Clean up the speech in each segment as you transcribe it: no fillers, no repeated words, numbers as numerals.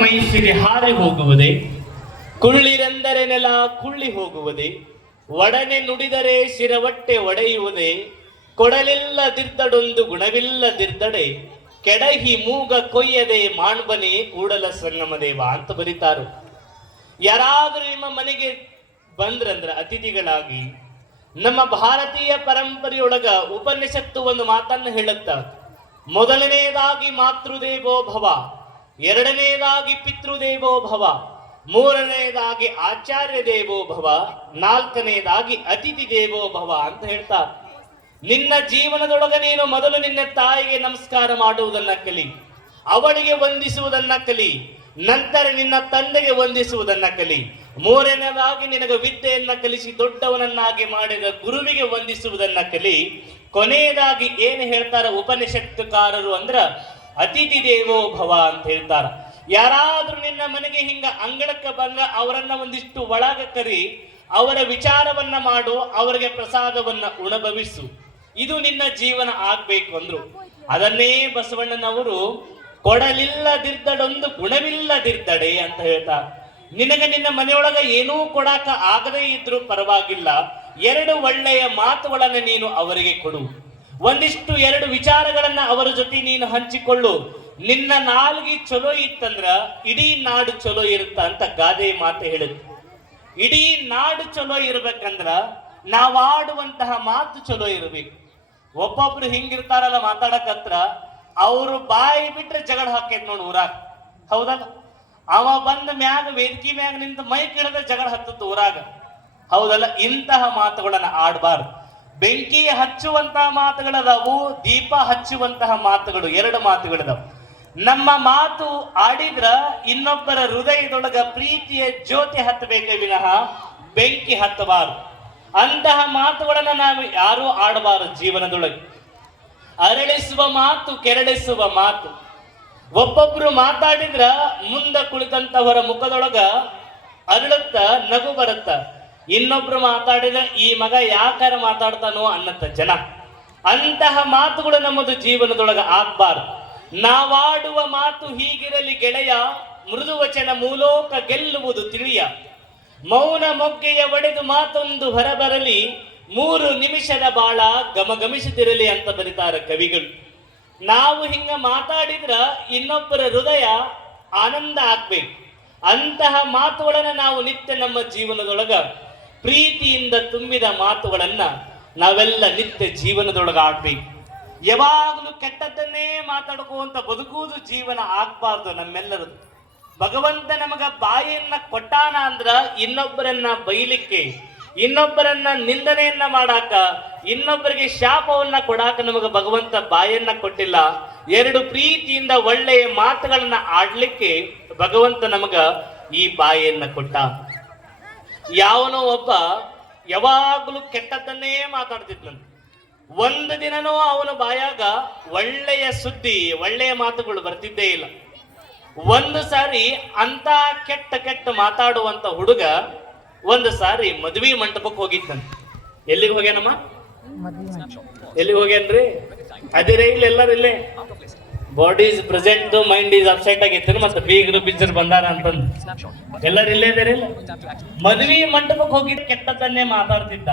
ಮೈಸಿಗೆ ಹಾರಿ ಹೋಗುವುದೇ, ಕುಳ್ಳಿರೆಂದರೆ ನೆಲ ಕುಳ್ಳಿ ಹೋಗುವುದೇ, ಒಡನೆ ನುಡಿದರೆ ಶಿರವಟ್ಟೆ ಒಡೆಯುವುದೇ, ಕೊಡಲಿಲ್ಲದಿರ್ದಡೊಂದು ಗುಣವಿಲ್ಲದಿರ್ದಡೆ, ಕೆಡಹಿ ಮೂಗ ಕೊಯ್ಯದೆ ಮಾಣ್ಬನೆ ಕೂಡಲ ಸಂಗಮ ದೇವ ಅಂತ ಬರೀತಾರು. ಯಾರಾದ್ರೂ ನಿಮ್ಮ ಮನೆಗೆ ಬಂದ್ರಂದ್ರ ಅತಿಥಿಗಳಾಗಿ, ನಮ್ಮ ಭಾರತೀಯ ಪರಂಪರೆಯೊಳಗ ಉಪನಿಷತ್ತು ಒಂದು ಮಾತನ್ನು ಹೇಳುತ್ತ, ಮೊದಲನೆಯದಾಗಿ ಮಾತೃದೇವೋ ಭವ, ಎರಡನೆಯದಾಗಿ ಪಿತೃದೇವೋ ಭವ, ಮೂರನೆಯದಾಗಿ ಆಚಾರ್ಯ ದೇವೋ ಭವ, ನಾಲ್ಕನೆಯದಾಗಿ ಅತಿಥಿ ದೇವೋ ಭವ ಅಂತ ಹೇಳ್ತಾರೆ. ನಿನ್ನ ಜೀವನದೊಳಗ ನೀನು ಮೊದಲು ನಿನ್ನ ತಾಯಿಗೆ ನಮಸ್ಕಾರ ಮಾಡುವುದನ್ನ ಕಲಿ, ಅವಳಿಗೆ ವಂದಿಸುವುದನ್ನ ಕಲಿ, ನಂತರ ನಿನ್ನ ತಂದೆಗೆ ವಂದಿಸುವುದನ್ನ ಕಲಿ, ಮೂರನೇದಾಗಿ ನಿನಗೆ ವಿದ್ಯೆಯನ್ನ ಕಲಿಸಿ ದೊಡ್ಡವನನ್ನಾಗಿ ಮಾಡಿದ ಗುರುವಿಗೆ ವಂದಿಸುವುದನ್ನ ಕಲಿ, ಕೊನೆಯದಾಗಿ ಏನು ಹೇಳ್ತಾರ ಉಪನಿಷತ್ತುಕಾರರು ಅಂದ್ರ ಅತಿಥಿ ದೇವೋ ಭವ ಅಂತ ಹೇಳ್ತಾರ. ಯಾರಾದ್ರೂ ನಿನ್ನ ಮನೆಗೆ ಹಿಂಗ ಅಂಗಳಕ್ಕೆ ಬಂದ ಅವರನ್ನ ಒಂದಿಷ್ಟು ಒಳಗ ಕರಿ, ಅವರ ವಿಚಾರವನ್ನ ಮಾಡು, ಅವರಿಗೆ ಪ್ರಸಾದವನ್ನ ಉಣಭವಿಸು. ಇದು ನಿನ್ನ ಜೀವನ ಆಗ್ಬೇಕು ಅಂದ್ರು. ಅದನ್ನೇ ಬಸವಣ್ಣನವರು ಕೊಡಲಿಲ್ಲದಿರ್ದಡೊಂದು ಗುಣವಿಲ್ಲದಿರ್ದಡೆ ಅಂತ ಹೇಳ್ತಾರೆ. ನಿನಗೆ ನಿನ್ನ ಮನೆಯೊಳಗ ಏನೂ ಕೊಡಾಕ ಆಗದೇ ಇದ್ರು ಪರವಾಗಿಲ್ಲ, ಎರಡು ಒಳ್ಳೆಯ ಮಾತುಗಳನ್ನ ನೀನು ಅವರಿಗೆ ಕೊಡು, ಒಂದಿಷ್ಟು ಎರಡು ವಿಚಾರಗಳನ್ನ ಅವರ ಜೊತೆ ನೀನು ಹಂಚಿಕೊಳ್ಳು. ನಿನ್ನ ನಾಲ್ಗಿ ಚಲೋ ಇತ್ತಂದ್ರ ಇಡೀ ನಾಡು ಚಲೋ ಇರುತ್ತ ಅಂತ ಗಾದೆ ಮಾತು ಹೇಳುತ್ತೆ. ಇಡೀ ನಾಡು ಚಲೋ ಇರ್ಬೇಕಂದ್ರ ನಾವಾಡುವಂತಹ ಮಾತು ಚಲೋ ಇರಬೇಕು. ಒಬ್ಬೊಬ್ರು ಹಿಂಗಿರ್ತಾರಲ್ಲ ಮಾತಾಡಕತ್ರ, ಅವರು ಬಾಯಿ ಬಿಟ್ರೆ ಜಗಳ ಹಾಕೈತ್ ನೋಡಿ ಊರಾಗ, ಹೌದಲ್ಲ? ಅವ ಬಂದ ಮ್ಯಾಗ ವೇದಿಕೆ ಮ್ಯಾಗ ನಿಂತ ಮೈ ಕೆಡದ ಜಗಳ ಹತ್ತತ್ತು ಊರಾಗ, ಹೌದಲ್ಲ? ಇಂತಹ ಮಾತುಗಳನ್ನ ಆಡಬಾರ್ದು. ಬೆಂಕಿ ಹಚ್ಚುವಂತಹ ಮಾತುಗಳದಾವು, ದೀಪ ಹಚ್ಚುವಂತಹ ಮಾತುಗಳು, ಎರಡು ಮಾತುಗಳದಾವು. ನಮ್ಮ ಮಾತು ಆಡಿದ್ರ ಇನ್ನೊಬ್ಬರ ಹೃದಯದೊಳಗ ಪ್ರೀತಿಯ ಜ್ಯೋತಿ ಹತ್ತಬೇಕೇ ವಿನಃ ಬೆಂಕಿ ಹತ್ತಬಾರದು. ಅಂತಹ ಮಾತುಗಳನ್ನ ನಾವು ಯಾರೂ ಆಡಬಾರದು ಜೀವನದೊಳಗೆ. ಅರಳಿಸುವ ಮಾತು, ಕೆರಳಿಸುವ ಮಾತು. ಒಬ್ಬೊಬ್ರು ಮಾತಾಡಿದ್ರ ಮುಂದ ಕುಳಿತಂತವರ ಮುಖದೊಳಗ ಅರಳುತ್ತ ನಗು ಬರುತ್ತ, ಇನ್ನೊಬ್ರು ಮಾತಾಡಿದ್ರೆ ಈ ಮಗ ಯಾಕಾರ ಮಾತಾಡ್ತಾನೋ ಅನ್ನತ್ತ ಜನ. ಅಂತಹ ಮಾತುಗಳು ನಮ್ಮದು ಜೀವನದೊಳಗ ಆಗ್ಬಾರ್ದು. ನಾವಾಡುವ ಮಾತು ಹೀಗಿರಲಿ ಗೆಳೆಯ, ಮೃದು ವಚನ ಮೂಲೋಕ ಗೆಲ್ಲುವುದು ತಿಳಿಯ, ಮೌನ ಮೊಗ್ಗೆಯ ಒಡೆದು ಮಾತೊಂದು ಹೊರಬರಲಿ, 3 ನಿಮಿಷದ ಬಾಳ ಗಮಗಮಿಸುತ್ತಿರಲಿ ಅಂತ ಬರೀತಾರೆ ಕವಿಗಳು. ನಾವು ಹಿಂಗ ಮಾತಾಡಿದ್ರ ಇನ್ನೊಬ್ಬರ ಹೃದಯ ಆನಂದ ಆಗ್ಬೇಕು. ಅಂತಹ ಮಾತುಗಳನ್ನ ನಾವು ನಿತ್ಯ ನಮ್ಮ ಜೀವನದೊಳಗ ಪ್ರೀತಿಯಿಂದ ತುಂಬಿದ ಮಾತುಗಳನ್ನ ನಾವೆಲ್ಲ ನಿತ್ಯ ಜೀವನದೊಳಗ ಆಡ್ಬೇಕು. ಯಾವಾಗಲೂ ಕೆಟ್ಟದ್ದನ್ನೇ ಮಾತಾಡ್ಕೋಂತ ಬದುಕುವುದು ಜೀವನ ಆಗ್ಬಾರ್ದು ನಮ್ಮೆಲ್ಲರದು. ಭಗವಂತ ನಮಗ ಬಾಯಿಯನ್ನ ಕೊಟ್ಟಾನ ಅಂದ್ರ ಇನ್ನೊಬ್ಬರನ್ನ ಬೈಲಿಕ್ಕೆ, ಇನ್ನೊಬ್ಬರನ್ನ ನಿಂದನೆಯನ್ನ ಮಾಡಾಕ, ಇನ್ನೊಬ್ಬರಿಗೆ ಶಾಪವನ್ನ ಕೊಡಾಕ ನಮಗ ಭಗವಂತ ಬಾಯನ್ನ ಕೊಟ್ಟಿಲ್ಲ. ಎರಡು ಪ್ರೀತಿಯಿಂದ ಒಳ್ಳೆಯ ಮಾತುಗಳನ್ನ ಆಡ್ಲಿಕ್ಕೆ ಭಗವಂತ ನಮಗ ಈ ಬಾಯಿಯನ್ನ ಕೊಟ್ಟ. ಯಾವನೋ ಒಬ್ಬ ಯಾವಾಗಲೂ ಕೆಟ್ಟದ್ದನ್ನೇ ಮಾತಾಡ್ತಿದ್ನಂತ. ಒಂದು ದಿನನೂ ಅವನ ಬಾಯಾಗ ಒಳ್ಳೆಯ ಸುದ್ದಿ, ಒಳ್ಳೆಯ ಮಾತುಗಳು ಬರ್ತಿದ್ದೇ ಇಲ್ಲ. ಒಂದು ಸಾರಿ ಅಂತ ಕೆಟ್ಟ ಕೆಟ್ಟ ಮಾತಾಡುವಂತ ಹುಡುಗ ಒಂದು ಸಾರಿ ಮದುವೆ ಮಂಟಪಕ್ಕೆ ಹೋಗಿತ್ತಂತ. ಎಲ್ಲಿಗೆ ಹೋಗ್ಯಾನಮ್ಮ? ಎಲ್ಲಿಗೆ ಹೋಗ್ಯಾನ್ರಿ? ಅದಿರೇ ಇಲ್ಲ, ಎಲ್ಲರೂ ಇಲ್ಲೇ. Body is present, mind is upset ಆಗಿತ್ತು. ಮತ್ತೆ ಬೀಗರು ಬಿಜರ್ ಬಂದಾರ ಅಂತಂದು ಎಲ್ಲರೂ ಇಲ್ಲೇ ಇದಾರೆ. ಮದುವೆ ಮಂಟಪಕ್ಕೆ ಹೋಗಿದ್ದ ಕೆಟ್ಟದನ್ನೇ ಮಾತಾಡ್ತಿದ್ದ.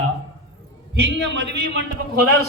ಹಿಂಗ ಮದುವೆ ಮಂಟಪಕ್ಕೆ ಹೋದಾಗ